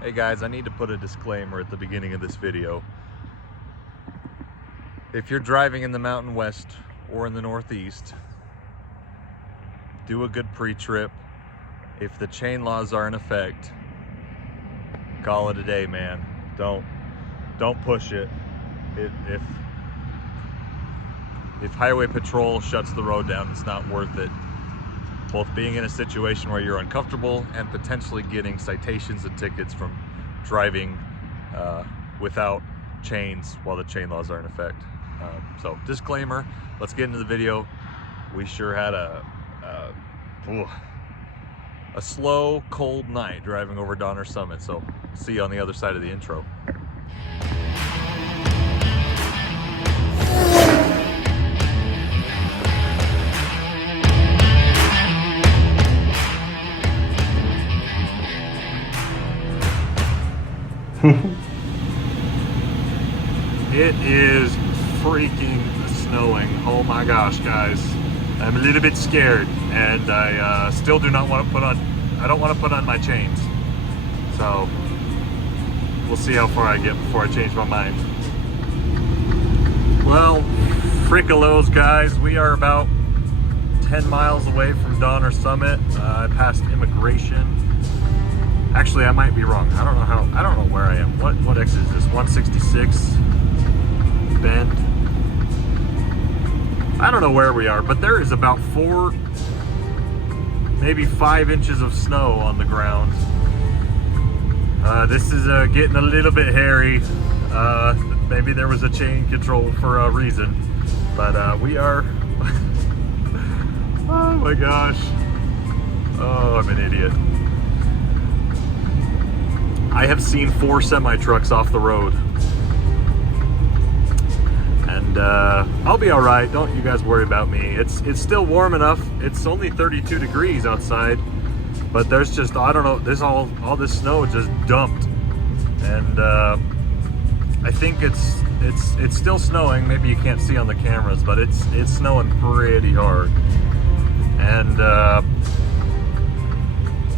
Hey guys, I need to put a disclaimer at the beginning of this video. If you're driving in the Mountain West or in the Northeast, do a good pre-trip. If the chain laws are in effect, call it a day, man. Don't push it. If highway patrol shuts the road down, it's not worth it. Both being in a situation where you're uncomfortable and potentially getting citations and tickets from driving without chains while the chain laws are in effect. So disclaimer, let's get into the video. We sure had a slow, cold night driving over Donners Summit, so see you on the other side of the intro. It is freaking snowing. Oh my gosh, guys. I'm a little bit scared, and I still do not want to put on, I don't want to put on my chains. So we'll see how far I get before I change my mind. Well, frickalos, guys, we are about 10 miles away from Donners Summit. I passed immigration. Actually, I might be wrong. I don't know where I am. What exit is this? 166 Bend. I don't know where we are, but there is about 4, maybe 5 inches of snow on the ground. This is getting a little bit hairy. Maybe there was a chain control for a reason, but we are. Oh my gosh. Oh, I'm an idiot. I have seen 4 semi-trucks off the road. And I'll be all right. Don't you guys worry about me. It's still warm enough. It's only 32 degrees outside, but there's just, I don't know, there's all this snow just dumped. And I think it's still snowing. Maybe you can't see on the cameras, but it's snowing pretty hard. And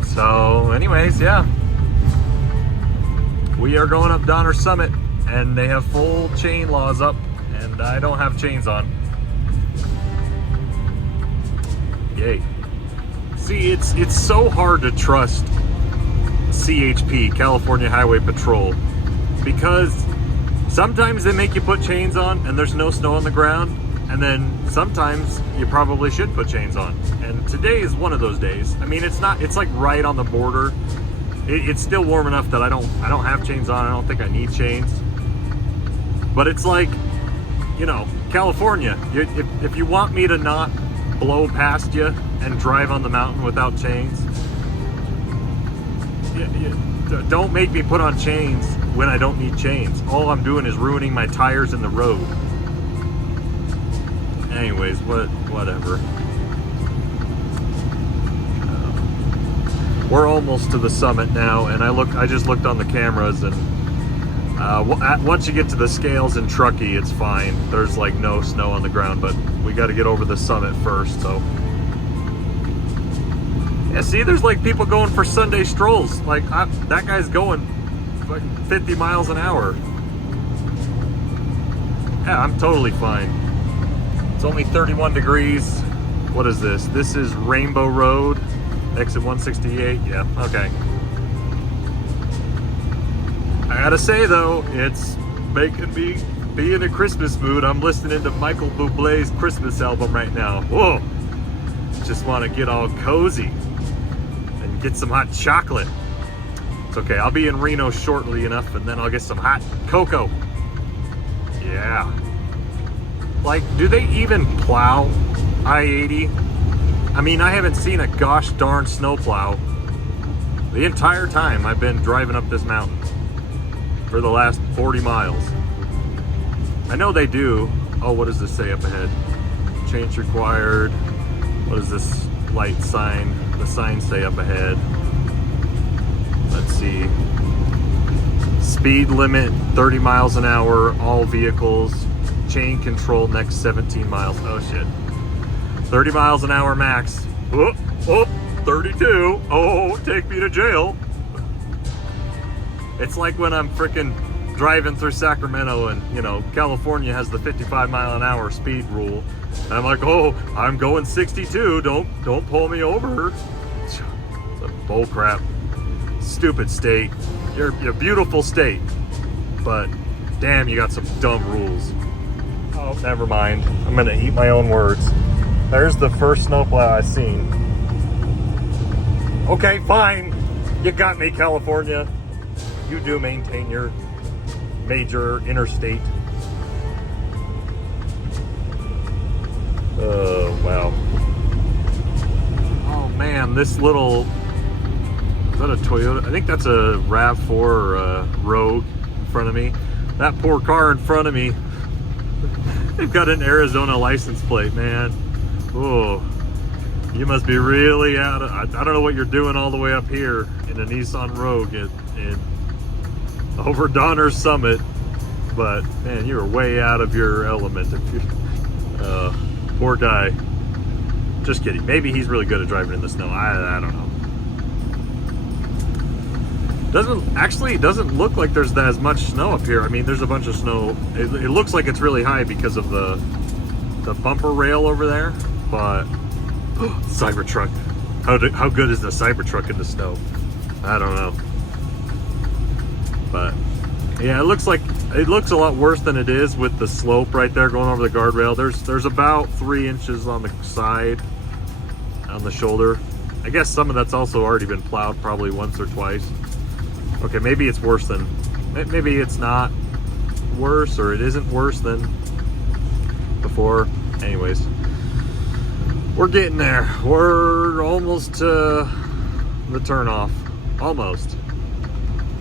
so anyways, yeah. We are going up Donners Summit, and they have full chain laws up, and I don't have chains on. Yay. See, it's so hard to trust CHP, California Highway Patrol, because sometimes they make you put chains on and there's no snow on the ground, and then sometimes you probably should put chains on. And today is one of those days. I mean, it's like right on the border. It's still warm enough that I don't have chains on. I don't think I need chains. But it's like, you know, California. If you want me to not blow past you and drive on the mountain without chains, don't make me put on chains when I don't need chains. All I'm doing is ruining my tires in the road. Anyways, whatever. We're almost to the summit now, and I just looked on the cameras, and once you get to the scales in Truckee, it's fine. There's like no snow on the ground, but we got to get over the summit first. So yeah, see, there's like people going for Sunday strolls. Like that guy's going like 50 miles an hour. Yeah, I'm totally fine. It's only 31 degrees. What is this? This is Rainbow Road. Exit 168, yeah, okay. I gotta say though, it's making me be in a Christmas mood. I'm listening to Michael Bublé's Christmas album right now. Whoa! Just want to get all cozy and get some hot chocolate. It's okay, I'll be in Reno shortly enough, and then I'll get some hot cocoa. Yeah. Like, do they even plow I-80? I mean, I haven't seen a gosh darn snowplow the entire time I've been driving up this mountain for the last 40 miles. I know they do. Oh, what does this say up ahead? Change required. What does this light sign, the sign say up ahead? Let's see. Speed limit 30 miles an hour, all vehicles. Chain control next 17 miles. Oh shit. 30 miles an hour max. Oh, 32. Oh, take me to jail. It's like when I'm freaking driving through Sacramento and, you know, California has the 55-mile-an-hour speed rule. And I'm like, oh, I'm going 62. Don't pull me over. It's a bull crap. Stupid state. You're a beautiful state, but damn, you got some dumb rules. Oh, never mind. I'm gonna eat my own words. There's the first snowplow I've seen. Okay, fine. You got me, California. You do maintain your major interstate. Oh, wow. Oh man, this little, is that a Toyota? I think that's a RAV4 or a Rogue in front of me. That poor car in front of me, they've got an Arizona license plate, man. Oh, you must be really out of, I don't know what you're doing all the way up here in a Nissan Rogue in over Donners Summit, but man, you're way out of your element. If you, poor guy. Just kidding. Maybe he's really good at driving in the snow. I don't know. Doesn't look like there's as much snow up here. I mean, there's a bunch of snow. It looks like it's really high because of the bumper rail over there, but Cybertruck. How good is the Cybertruck in the snow? I don't know. But yeah, it looks a lot worse than it is with the slope right there going over the guardrail. There's about 3 inches on the side, on the shoulder. I guess some of that's also already been plowed probably once or twice. Okay, maybe it's worse than, maybe it's not worse, or it isn't worse than before. Anyways, we're getting there. We're almost to the turnoff. Almost.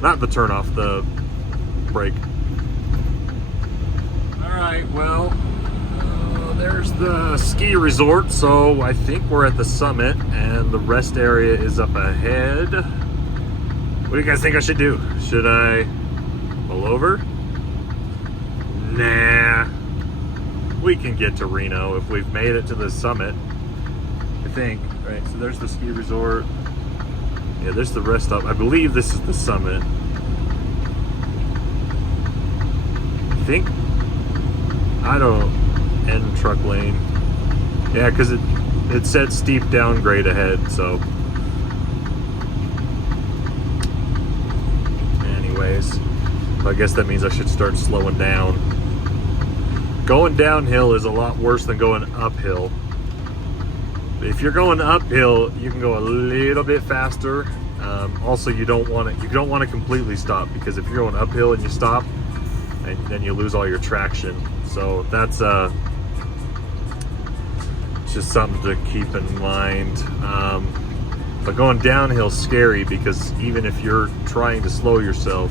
Not the turnoff, the break. Alright, well, there's the ski resort, so I think we're at the summit, and the rest area is up ahead. What do you guys think I should do? Should I pull over? Nah. We can get to Reno if we've made it to the summit, I think. Alright, so there's the ski resort. Yeah, there's the rest stop. I believe this is the summit. I think. I don't. End truck lane. Yeah, because it said steep downgrade ahead, so. Anyways, I guess that means I should start slowing down. Going downhill is a lot worse than going uphill. If you're going uphill, you can go a little bit faster. Also, you don't want to completely stop, because if you're going uphill and you stop, and then you lose all your traction. So that's just something to keep in mind. But going downhill is scary, because even if you're trying to slow yourself,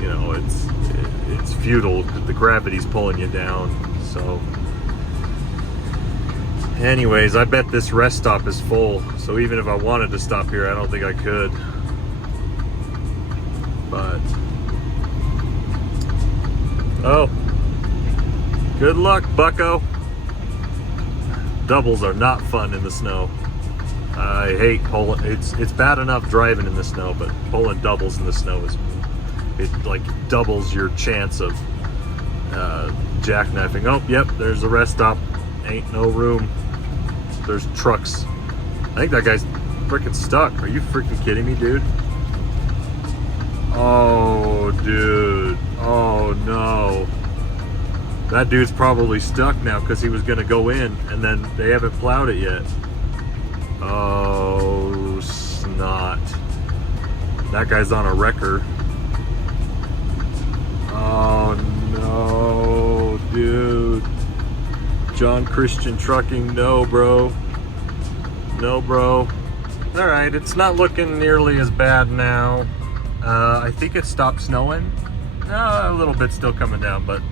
you know, it's futile. The gravity's pulling you down. So. Anyways, I bet this rest stop is full, so even if I wanted to stop here, I don't think I could. But, oh, good luck, bucko. Doubles are not fun in the snow. I hate pulling. It's bad enough driving in the snow, but pulling doubles in the snow it like doubles your chance of jackknifing. Oh, yep, there's the rest stop. Ain't no room. There's trucks. I think that guy's freaking stuck. Are you freaking kidding me, dude? Oh, dude. Oh, no. That dude's probably stuck now because he was going to go in, and then they haven't plowed it yet. Oh, snot. That guy's on a wrecker. Oh, no, dude. John Christian Trucking, no, bro. No, bro. All right, it's not looking nearly as bad now. I think it stopped snowing. A little bit still coming down, but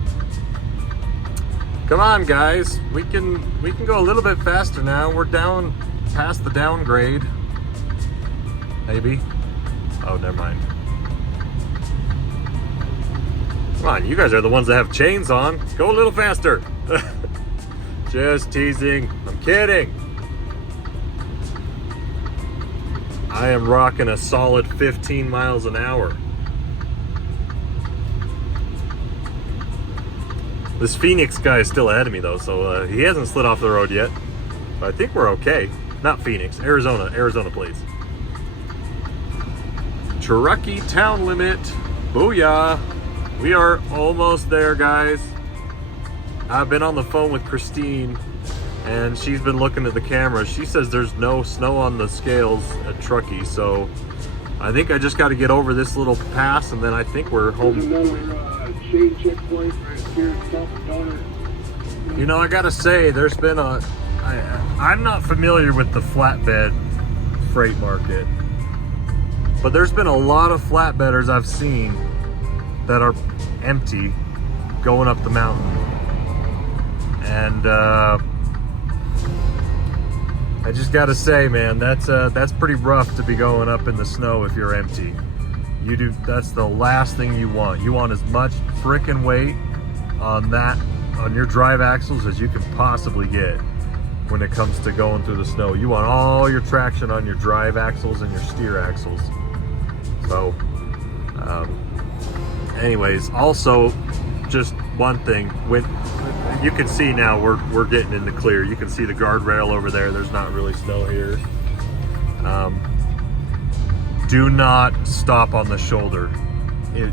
come on, guys. We can go a little bit faster now. We're down past the downgrade. Maybe. Oh, never mind. Come on, you guys are the ones that have chains on. Go a little faster. Just teasing. I'm kidding. I am rocking a solid 15 miles an hour. This Phoenix guy is still ahead of me though, so he hasn't slid off the road yet. But I think we're okay. Not Phoenix, Arizona please. Truckee town limit. Booyah. We are almost there, guys. I've been on the phone with Christine and she's been looking at the camera. She says there's no snow on the scales at Truckee, so I think I just got to get over this little pass and then I think we're home. There's another shade checkpoint right here at Donners. You know, I gotta say, there's been I'm not familiar with the flatbed freight market, but there's been a lot of flatbedders I've seen that are empty going up the mountain. And I just gotta say, man, that's pretty rough to be going up in the snow if you're empty. That's the last thing you want. You want as much frickin' weight on your drive axles as you can possibly get when it comes to going through the snow. You want all your traction on your drive axles and your steer axles. So, anyways, also just one thing, when you can see now we're getting in the clear. You can see the guardrail over there. There's not really snow here. Do not stop on the shoulder.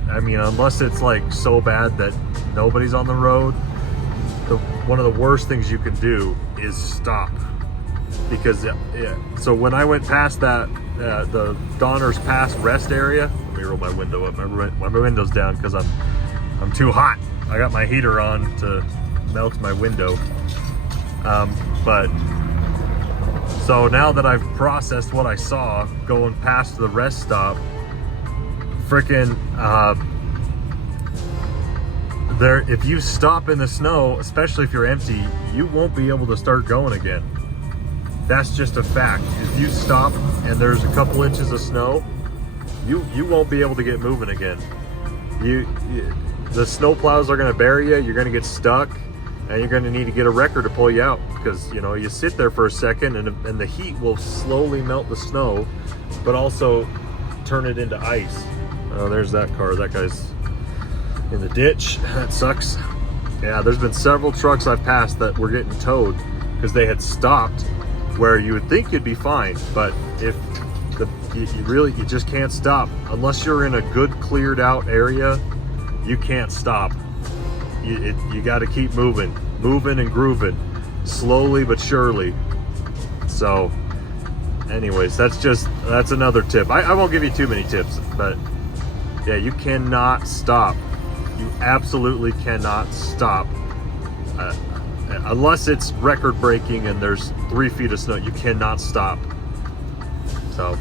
I mean, unless it's like so bad that nobody's on the road, one of the worst things you can do is stop. Because so when I went past that the Donners Pass rest area, let me roll my window up. My window's down because I'm too hot. I got my heater on to melt my window. But so now that I've processed what I saw going past the rest stop, frickin' if you stop in the snow, especially if you're empty, you won't be able to start going again. That's just a fact. If you stop and there's a couple inches of snow, you won't be able to get moving again. The snow plows are going to bury you. You're going to get stuck, and you're going to need to get a wrecker to pull you out, because you sit there for a second and the heat will slowly melt the snow, but also turn it into ice. Oh, there's that car. That guy's in the ditch. That sucks. Yeah, there's been several trucks I've passed that were getting towed because they had stopped where you would think you'd be fine, but if you just can't stop unless you're in a good cleared out area. You can't stop. You got to keep moving and grooving, slowly but surely. So anyways, that's another tip. I won't give you too many tips, but yeah, you cannot stop. You absolutely cannot stop unless it's record breaking and there's 3 feet of snow. You cannot stop. So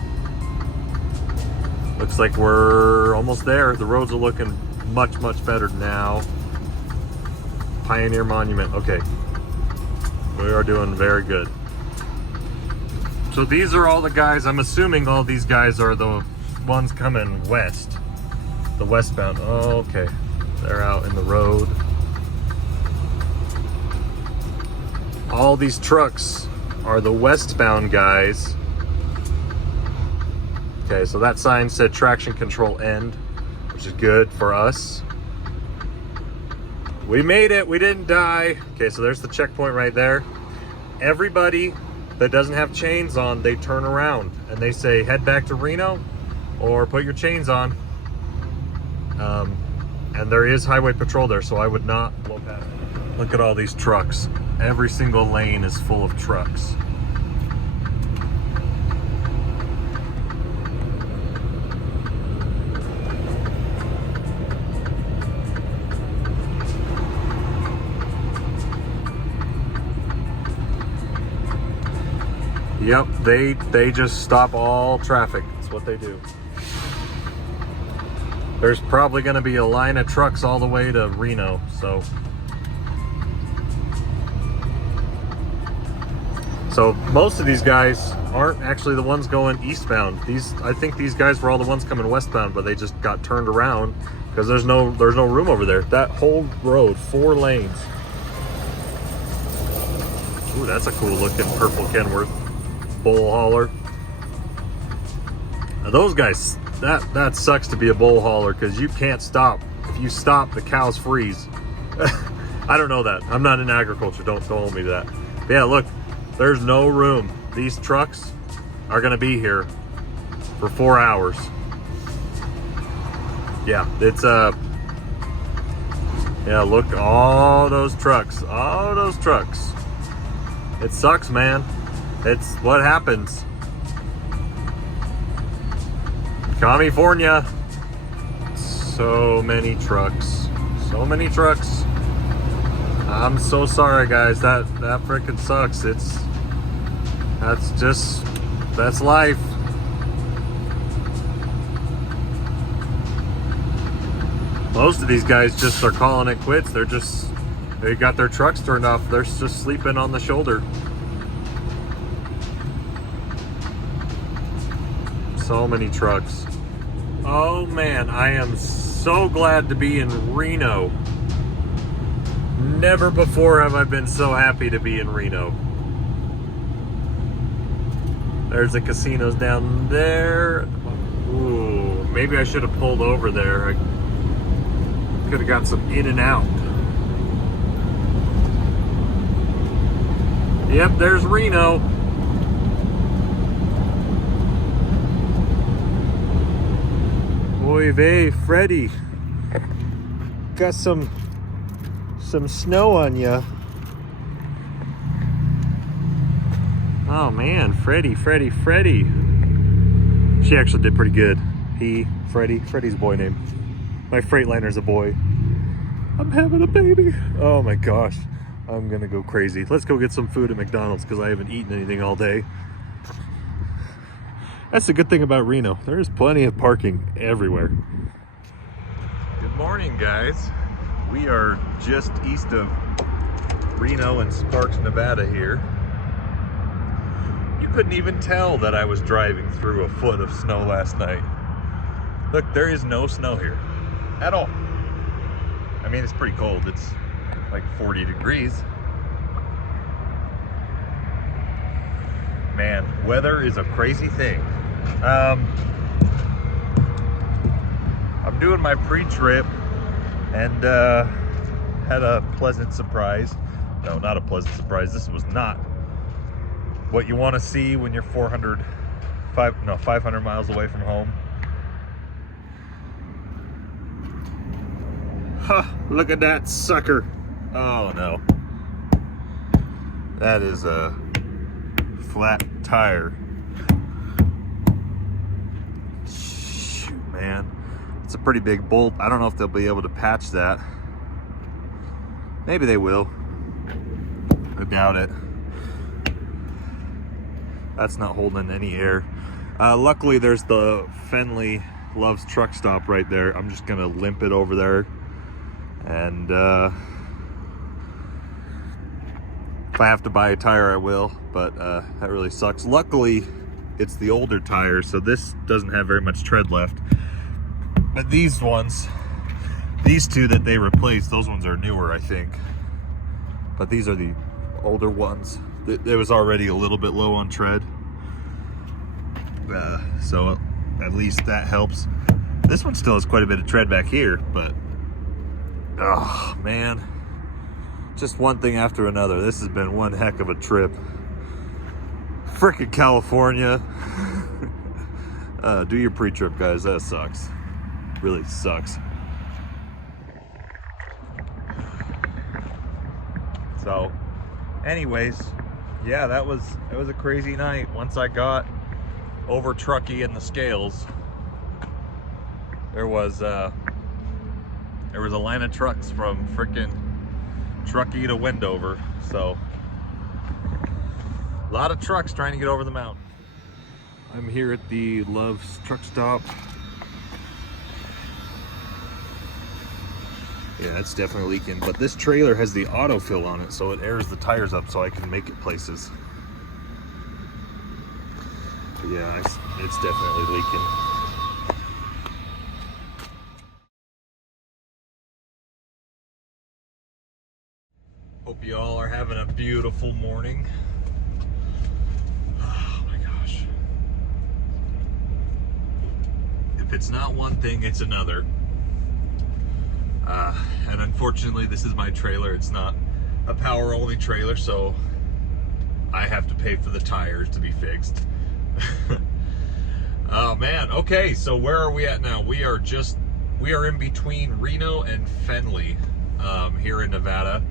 looks like we're almost there. The roads are looking much better now. Pioneer Monument. Okay, we are doing very good. So these are all the guys. I'm assuming all these guys are the ones coming west, the westbound. Oh, okay, they're out in the road. All these trucks are the westbound guys. Okay, so that sign said traction control end, which is good for us. We made it, we didn't die. Okay, so there's the checkpoint right there. Everybody that doesn't have chains on, they turn around and they say head back to Reno or put your chains on. And there is highway patrol there, so I would not blow past it. Look at all these trucks. Every single lane is full of trucks. Yep, they just stop all traffic. That's what they do. There's probably going to be a line of trucks all the way to Reno, so most of these guys aren't actually the ones going eastbound. I think these guys were all the ones coming westbound, but they just got turned around because there's no room over there. That whole road, 4 lanes. Ooh, that's a cool looking purple Kenworth bull hauler. Now those guys, that sucks to be a bull hauler because you can't stop. If you stop, the cows freeze. I don't know that. I'm not in agriculture. Don't hold me to that. But yeah, look, there's no room. These trucks are gonna be here for 4 hours. Yeah, it's yeah, look, all those trucks. It sucks, man. It's what happens. California. So many trucks. I'm so sorry, guys. That freaking sucks. That's life. Most of these guys just are calling it quits. They got their trucks turned off. They're just sleeping on the shoulder. So many trucks. Oh man, I am so glad to be in Reno. Never before have I been so happy to be in Reno. There's the casinos down there. Ooh, maybe I should have pulled over there. I could have got some in and out. Yep, there's Reno. Oy vey, Freddy. Got some snow on ya. Oh man, Freddy. She actually did pretty good. Freddy's a boy name. My Freightliner's a boy. I'm having a baby. Oh my gosh. I'm gonna go crazy. Let's go get some food at McDonald's because I haven't eaten anything all day. That's the good thing about Reno. There's plenty of parking everywhere. Good morning, guys. We are just east of Reno and Sparks, Nevada here. You couldn't even tell that I was driving through a foot of snow last night. Look, there is no snow here. At all. I mean, it's pretty cold. It's like 40 degrees. Man, weather is a crazy thing. I'm doing my pre-trip and had a pleasant surprise. No, not a pleasant surprise. This was not what you want to see when you're 500 miles away from home. Huh, look at that sucker. Oh no. That is a flat tire. Shoot, man. It's a pretty big bolt. I don't know if they'll be able to patch that. Maybe they will. I doubt it. That's not holding any air. Luckily, there's the Fenley Love's truck stop right there. I'm just gonna limp it over there. And if I have to buy a tire, I will, but that really sucks. Luckily, it's the older tire, so this doesn't have very much tread left. But these two that they replaced, those ones are newer, I think. But these are the older ones. It was already a little bit low on tread. So at least that helps. This one still has quite a bit of tread back here, but oh man, just one thing after another. This has been one heck of a trip. Frickin' California. Do your pre-trip, guys. That sucks. Really sucks. So anyways, yeah, it was a crazy night. Once I got over Truckee in the scales, there was a line of trucks from frickin' Truckee to Wendover. So a lot of trucks trying to get over the mountain. I'm here at the Love's truck stop. Yeah, it's definitely leaking, but this trailer has the autofill on it, so it airs the tires up so I can make it places. But yeah, it's definitely leaking. Hope you all are having a beautiful morning. Oh my gosh. If it's not one thing, it's another. And unfortunately, this is my trailer. It's not a power only trailer, so I have to pay for the tires to be fixed. Oh man, okay, so where are we at now? We are in between Reno and Fenley, here in Nevada.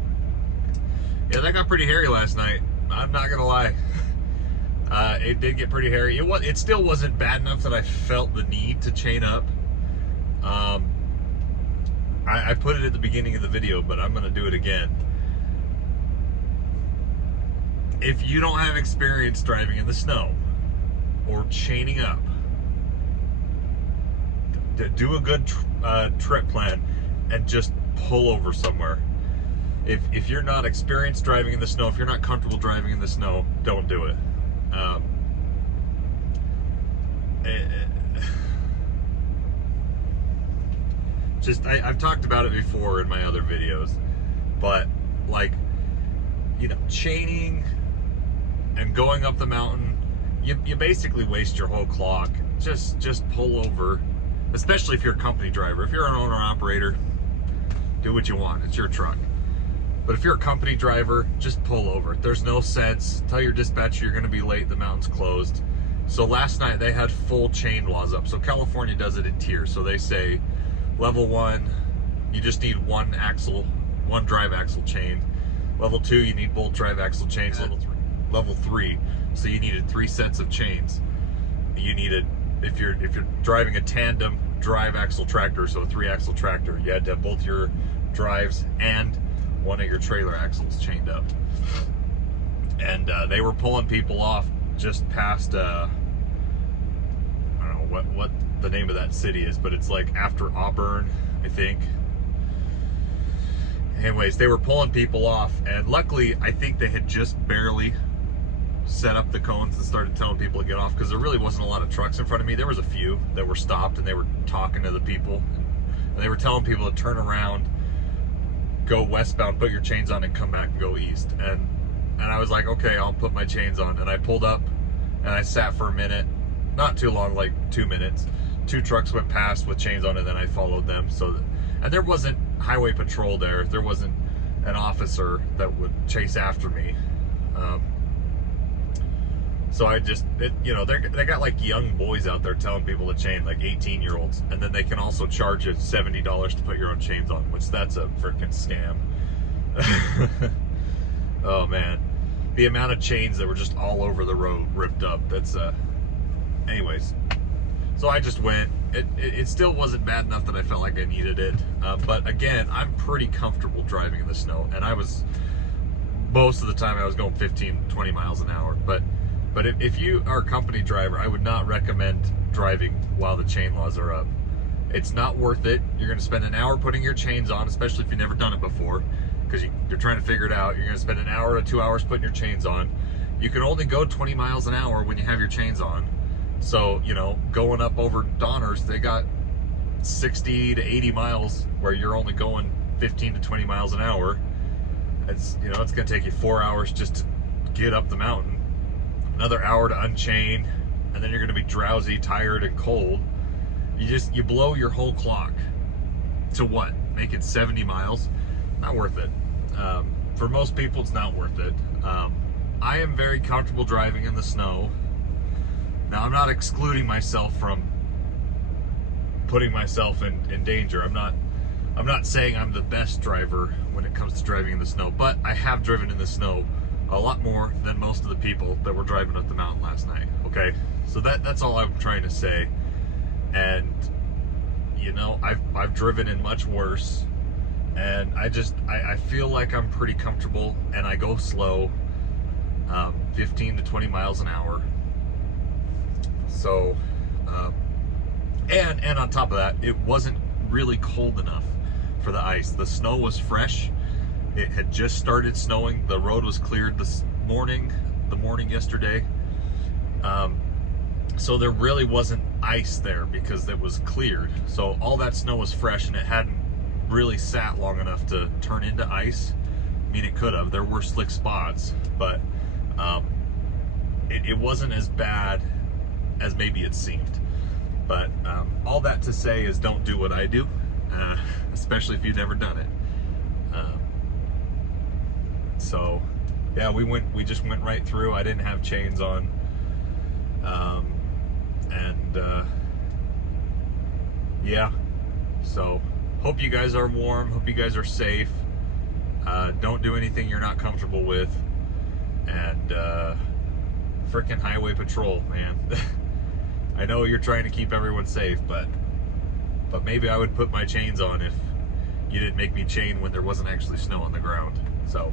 Yeah, that got pretty hairy last night. I'm not gonna lie. It did get pretty hairy. It still wasn't bad enough that I felt the need to chain up. I put it at the beginning of the video, but I'm gonna do it again. If you don't have experience driving in the snow or chaining up, do a good trip plan and just pull over somewhere. If you're not experienced driving in the snow, if you're not comfortable driving in the snow, don't do it. I've talked about it before in my other videos, but like, you know, chaining and going up the mountain, you basically waste your whole clock. Just pull over, especially if you're a company driver. If you're an owner operator, do what you want. It's your truck. But if you're a company driver, just pull over. There's no sense. Tell your dispatcher you're going to be late. The mountain's closed. So last night they had full chain laws up. So California does it in tiers. So they say level 1, you just need one drive axle chained. Level 2, you need both drive axle chains. Level 3, so you needed 3 sets of chains. You needed, if you're driving a tandem drive axle tractor, so a 3-axle tractor, you had to have both your drives and one of your trailer axles chained up. And they were pulling people off just past I don't know what the name of that city is, but it's like after Auburn, I think. Anyways, they were pulling people off, and luckily I think they had just barely set up the cones and started telling people to get off, because there really wasn't a lot of trucks in front of me. There was a few that were stopped, and they were talking to the people, and they were telling people to turn around, go westbound, put your chains on, and come back and go east. And I was like, okay, I'll put my chains on. And I pulled up and I sat for a minute, not too long, like 2 minutes. 2 trucks went past with chains on, and then I followed them. And there wasn't highway patrol there. There wasn't an officer that would chase after me. So I just, you know, they got like young boys out there telling people to chain, like 18-year-olds, and then they can also charge you $70 to put your own chains on, which that's a freaking scam. Oh man, the amount of chains that were just all over the road, ripped up. That's anyways. So I just went. It still wasn't bad enough that I felt like I needed it, but again, I'm pretty comfortable driving in the snow, and most of the time I was going 15-20 miles an hour. But if you are a company driver, I would not recommend driving while the chain laws are up. It's not worth it. You're going to spend an hour putting your chains on, especially if you've never done it before, because you're trying to figure it out. You're going to spend an hour to 2 hours putting your chains on. You can only go 20 miles an hour when you have your chains on. So, you know, going up over Donners, they got 60 to 80 miles where you're only going 15 to 20 miles an hour. It's, you know, it's going to take you 4 hours just to get up the mountain. Another hour to unchain, and then you're going to be drowsy, tired, and cold. You blow your whole clock to what? Make it 70 miles? Not worth it. For most people, it's not worth it. I am very comfortable driving in the snow. Now, I'm not excluding myself from putting myself in danger. I'm not saying I'm the best driver when it comes to driving in the snow, but I have driven in the snow a lot more than most of the people that were driving up the mountain last night. Okay, so that's all I'm trying to say. And you know, I've driven in much worse, and I feel like I'm pretty comfortable, and I go slow, 15 to 20 miles an hour. So and on top of that, it wasn't really cold enough for the ice. The snow was fresh. It had just started snowing. The road was cleared the morning yesterday. So there really wasn't ice there because it was cleared. So all that snow was fresh, and it hadn't really sat long enough to turn into ice. I mean, it could have. There were slick spots, but it wasn't as bad as maybe it seemed. But all that to say is, don't do what I do. especially if you've never done it. So yeah, we just went right through. I didn't have chains on, yeah. So hope you guys are warm. Hope you guys are safe. Don't do anything you're not comfortable with. And frickin' highway patrol, man. I know you're trying to keep everyone safe, but maybe I would put my chains on if you didn't make me chain when there wasn't actually snow on the ground. So